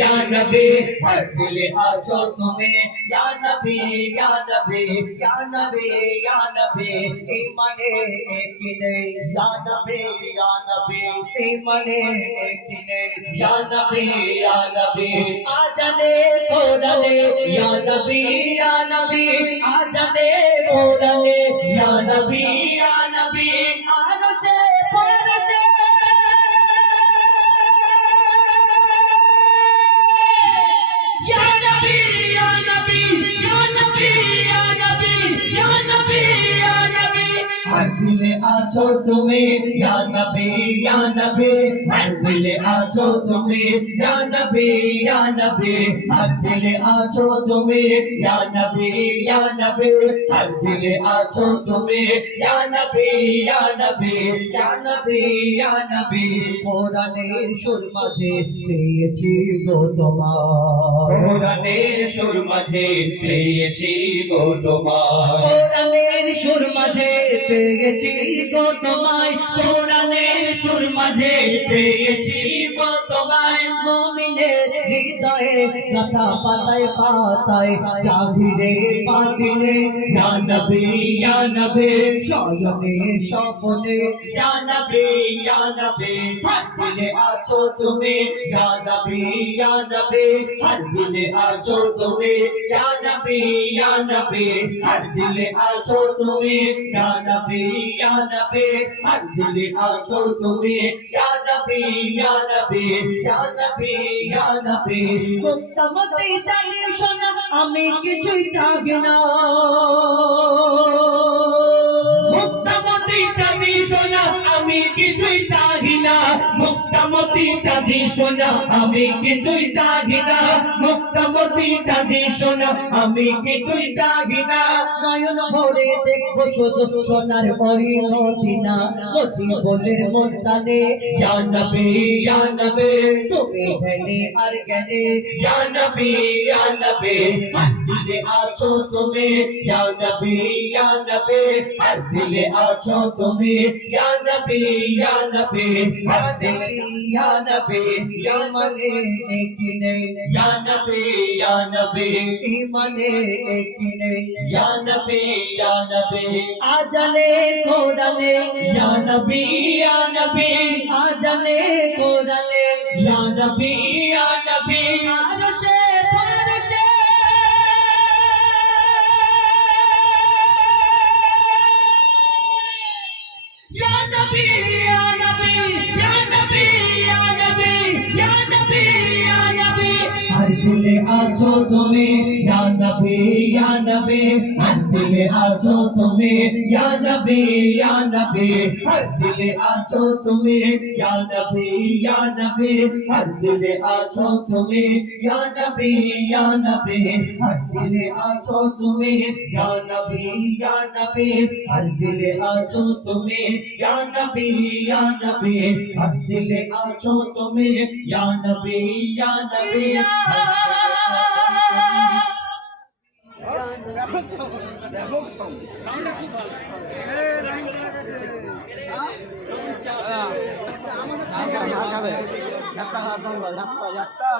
या नबी हर दिल आजो तुम्हें या नबी या नबी या नबी या नबी ईमाने एक नहीं या नबी ईमाने एक नहीं या नबी आजाने कोराने या नबी आजाने कोराने या नबी आरशे फरशे या नबी या नबी या नबी या नबी या नबी या नबी हर दिल आजो तुम्हें या नबी हर दिल आजो तुम्हें या नबी हर दिल आजो तुम्हें या नबी हर दिल आजो तुम्हें या नबी या नबी কোরআনের সুর মাঝে পেয়েছি গো তোমার কোরআনের সুর মাঝে পেয়েছি গো তোমার কোরআনের সুর মাঝে পেয়েছি গো তোমায় কোরআনের সুর মাঝে পেয়েছি গো তোমায় মুমিনের হৃদয়ে কথা পাতায় পাতায় জাহিরে বাতিনে ইয়া নবী শয়নে স্বপ্নে ইয়া নবী হর দিলে আছো তুমি ইয়া নবী হর দিলে আছো তুমি ইয়া নবী হর দিলে আছো তুমি ইয়া নবী হর দিলে আছো তুমি ইয়া নবী মুক্তমতি চালিয়ে শোনা আমি কিছুই চাই না মুক্তমতি চাঁদি সোনা আমি কিছুই চাই না মুক্তমতি চাঁদি সোনা আমি কিছুই চাই না মুক্তমতি চাঁদি সোনা আমি কিছুই চাই না নয়ন ভরে দেখবো শুধু সোনার ওই মদিনা ও জীবনের মন টানে ইয়া নবী তুমি ঢেলে আর গেলে ইয়া নবী হর দিলে আছো তুমি ইয়া নবী হর দিলে আছো তুমি ইয়া নবী হর দিলে ইয়া নবী ইমানে এক নেই ইয়া নবী ইমানে এক নেই ইয়া নবী আজানে কোরআনে ইয়া নবী আজানে কোরআনে ইয়া নবী আরশে ফরশে या नबी या नबी या नबी या नबी या नबी या नबी हर दिल आजो तुम्हें या नबी हर दिल आजो तुम्हें या नबी हर दिल आजो तुम्हें या नबी हर दिल आजो तुम्हें या नबी हर दिल आजो तुम्हें या नबी हर दिल आजो तुम्हें या नबी हर दिल आजो तुम्हें या नबी ঝাপটা